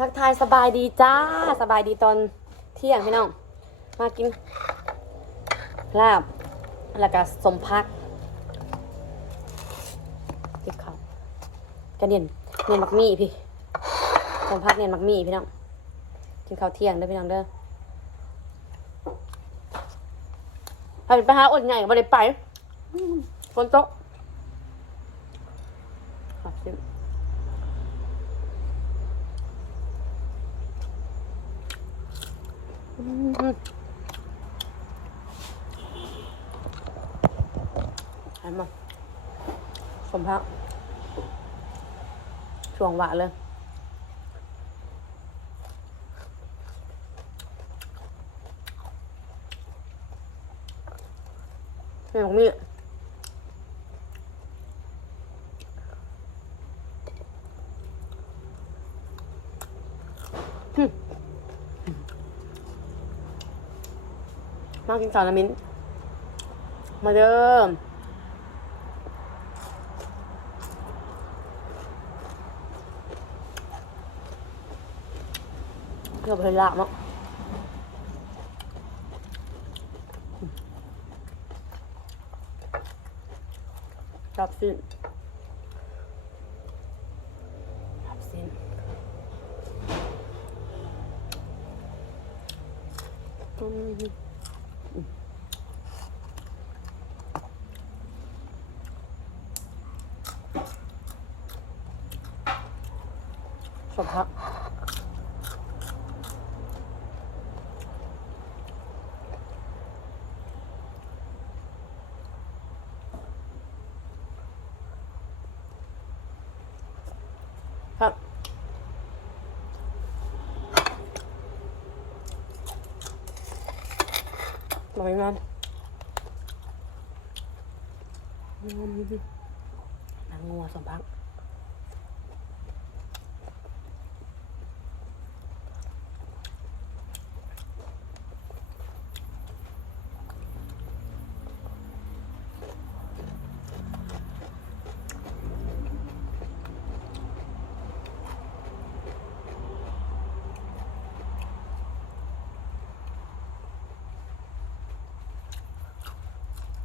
ทักทายสบายดีจ้า สบายดีตอนเที่ยงพี่น้อง มากิน ลาบ แล้วก็สมพักกินข้าวกระเนียนเนียนมักมี่พี่สมพักเนียนมักมี่พี่น้อง กินข้าวเที่ยงเด้อพี่น้องเด้อไปไปหาอดใหญ่ก็ไม่ได้ไปฝนตกขอบคุณ อืม หันมาสมพักช่วงหวะเลยแม่บอกมีอืมมา กินข้าวนะมิ้น มาเดิมเพื่อเพลละมั้งชอบสิ้นชอบสิ้นอืม ลอยมันอืมนางงัวสมพัก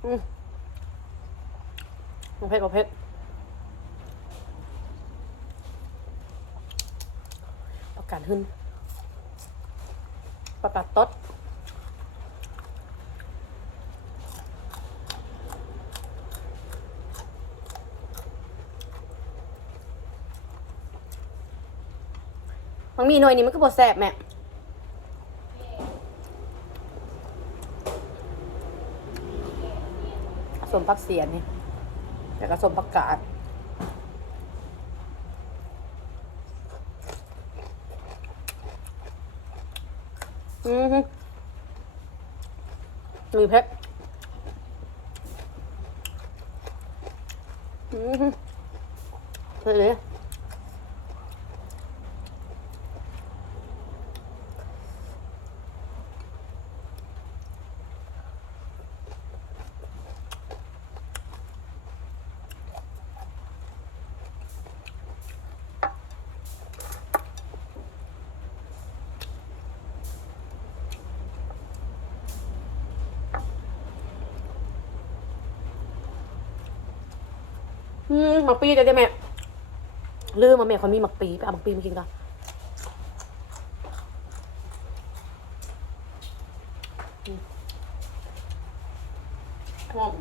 อืมเผ็ดกว่าเผ็ดประกาศขึ้นประกาศตดมันมีหน่วยนี้มันก็บดแสบแม่ สม พักเสียนี่แล้วก็สมพักกาดอือฮึมีเพชรอือฮึเฮ้ยเลย อืมหมักปีเดี๋ยวเดี๋ยวแม่ลืมมาแม่เขามีหมักปีไปเอาหมักปีมากินก่อนหอม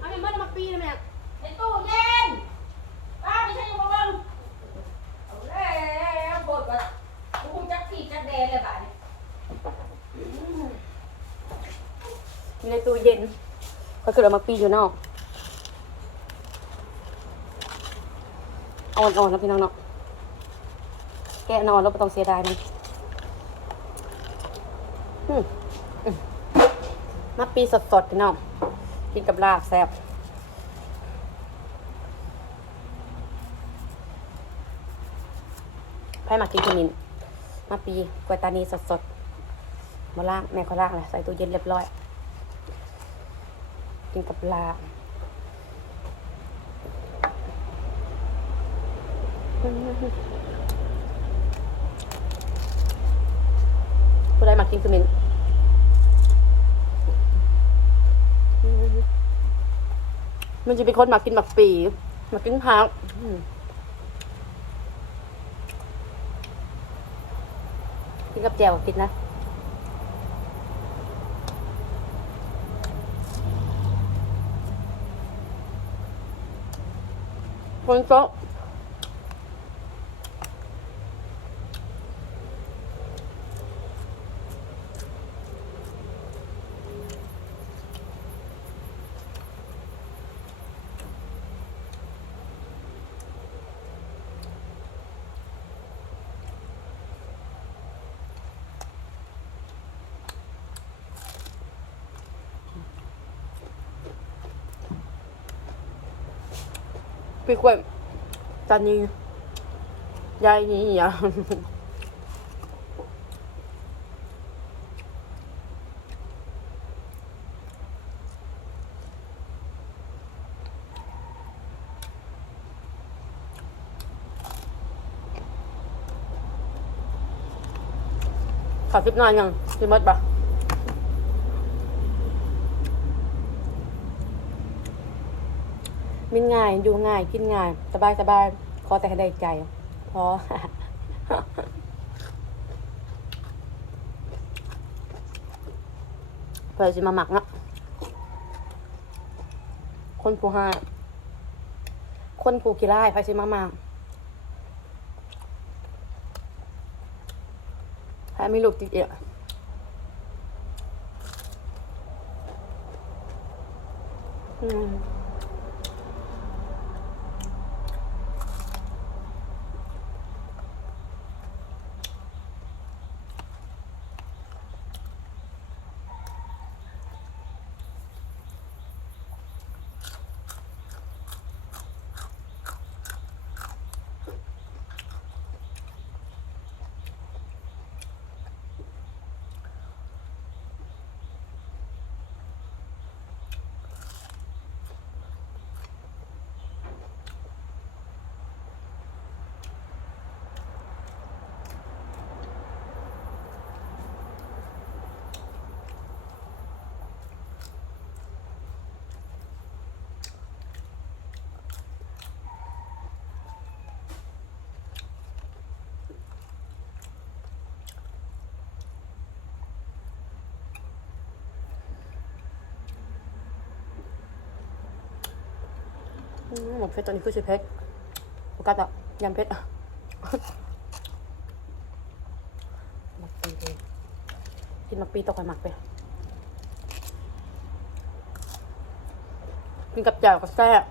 เอาแม่เมื่อหมักปีนะแม่ ในตู้เย็นป้าไม่ใช่ยังบังเอาแล้วบดว่ากูจักที่จักแดนเลยบ่าเนี่ย อยู่ในตู้เย็น ก็คือเอามาปีอยู่นอกอาอ่อนๆนะพี่น้องเนาะแกะนอนแล้วไม่ต้องเสียดายมันมมมาปีสดๆพี่น้องกินกับลาบแซ่บไพ่มากินขมิ้นมาปีกวยตานีสดๆมาล่างแม่เขาล่างเลยใส่ตู้เย็นเรียบร้อย กินกับลาบผู้ใดมากินคือมินมันจะเป็นคนมากินหมักปีมากินพักกินกับแจ่วกินนะ ค ปีกล้วยจานนี้ยายนี่อย่าขอสิบนานยังสิมดปะ มินง่ายอยู่ง่ายกินง่าย สบายสบายขอแต่ให้ได้ใจพอเพื่อจะมาหมักเนาะคนผู้ห้าคนผู้กี่ไร่พายสิมาหมักพายไม่ลูกติดเอะอืม หมกเพชรตัวนี้คือชื่อเพชรโฟกัสอะยำเพชรอะหมักปีเลยกินหมักปีตกไปหมักไปกินกับแจ่วกับแซ่บ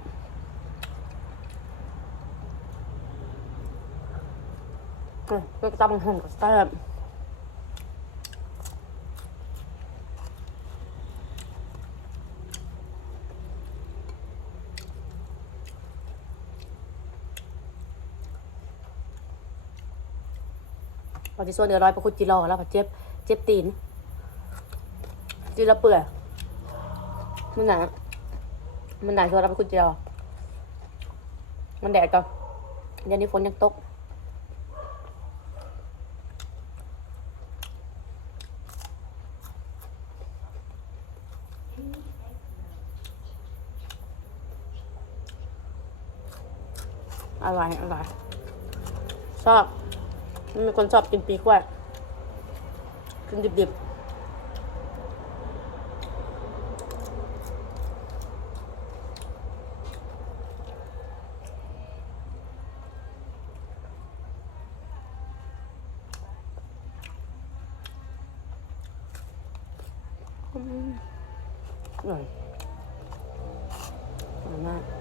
กินกับตำหุ่งกับแซ่บ พอที่ส่วนเดือร้อยประคุดจิรอแล้วพอเจ็บ เจ็บตีนจีละเปื่อยมันหนามันหนาชัวร์รับไปคุณจียวมันแดดก่อนเดี๋ยวนี้ฝนยังตกอร่อยอร่อยชอบ มันมีคนชอบกินปีกล้วยกินดิบๆอร่อยอร่อยมาก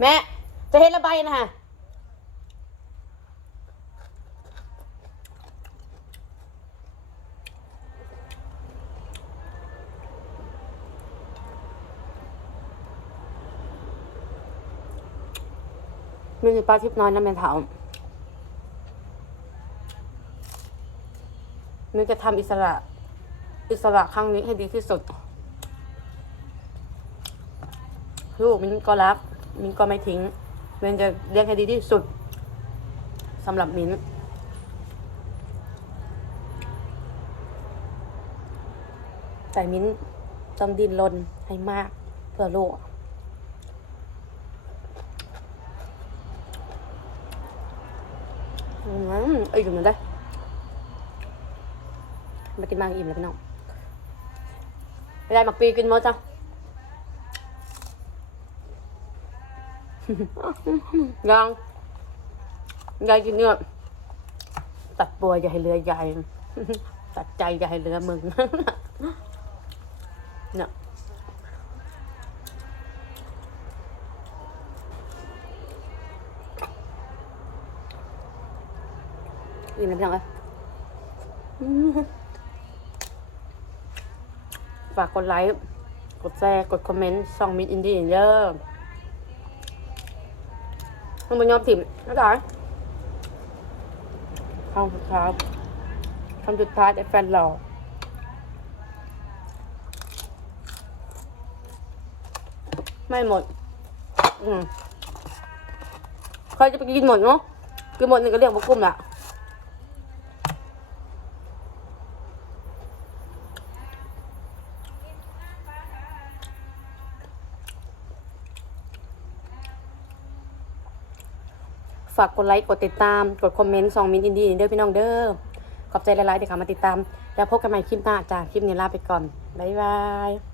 แม่จะเห็นระบายนะฮะมีปลาทิพน้อยน้ำแมนเถามิ้นจะทำอิสระ อิสระครั้งนี้ให้ดีที่สุด ลูกมิ้นก็รัก มิ้นก็ไม่ทิ้งมิ้นจะเลี้ยงให้ดีที่สุดสำหรับมิ้นแต่มิ้นต้องดิ้นรนให้มากเพื่อลูกอืมเอ้ยอยู่มันได้มากินมากอิ่มแล้วพี่น้องไม่ได้หมักปีกินหมดจ้ะ ยังยายกินเนื้อตัดบัวยาให้เหลือใหญ่ตัดใจยาให้เหลือมึงเนี่ยอิ่มแล้วพี่น้องเอ้ยอืมฝากกดไลค์ กดแชร์ กดคอมเมนต์ช่องมิดอินดี้เยอะ มันมันยอมถิ่มนะจ๊ะคำสุดท้ายคำสุดท้ายแต่แฟนหล่อไม่หมด อืมใครจะไปกินหมดเนาะกินหมดนี่ก็เรียกว่ากุ้มละ ฝากกดไลค์กดติดตาม กดคอมเมนต์สองมินอินดีเด้อพี่น้องเด้อขอบใจหลายๆที่เข้ามาติดตาม แล้วพบกันใหม่คลิปหน้าจ้าคลิปนี้ลาไปก่อนบ๊ายบาย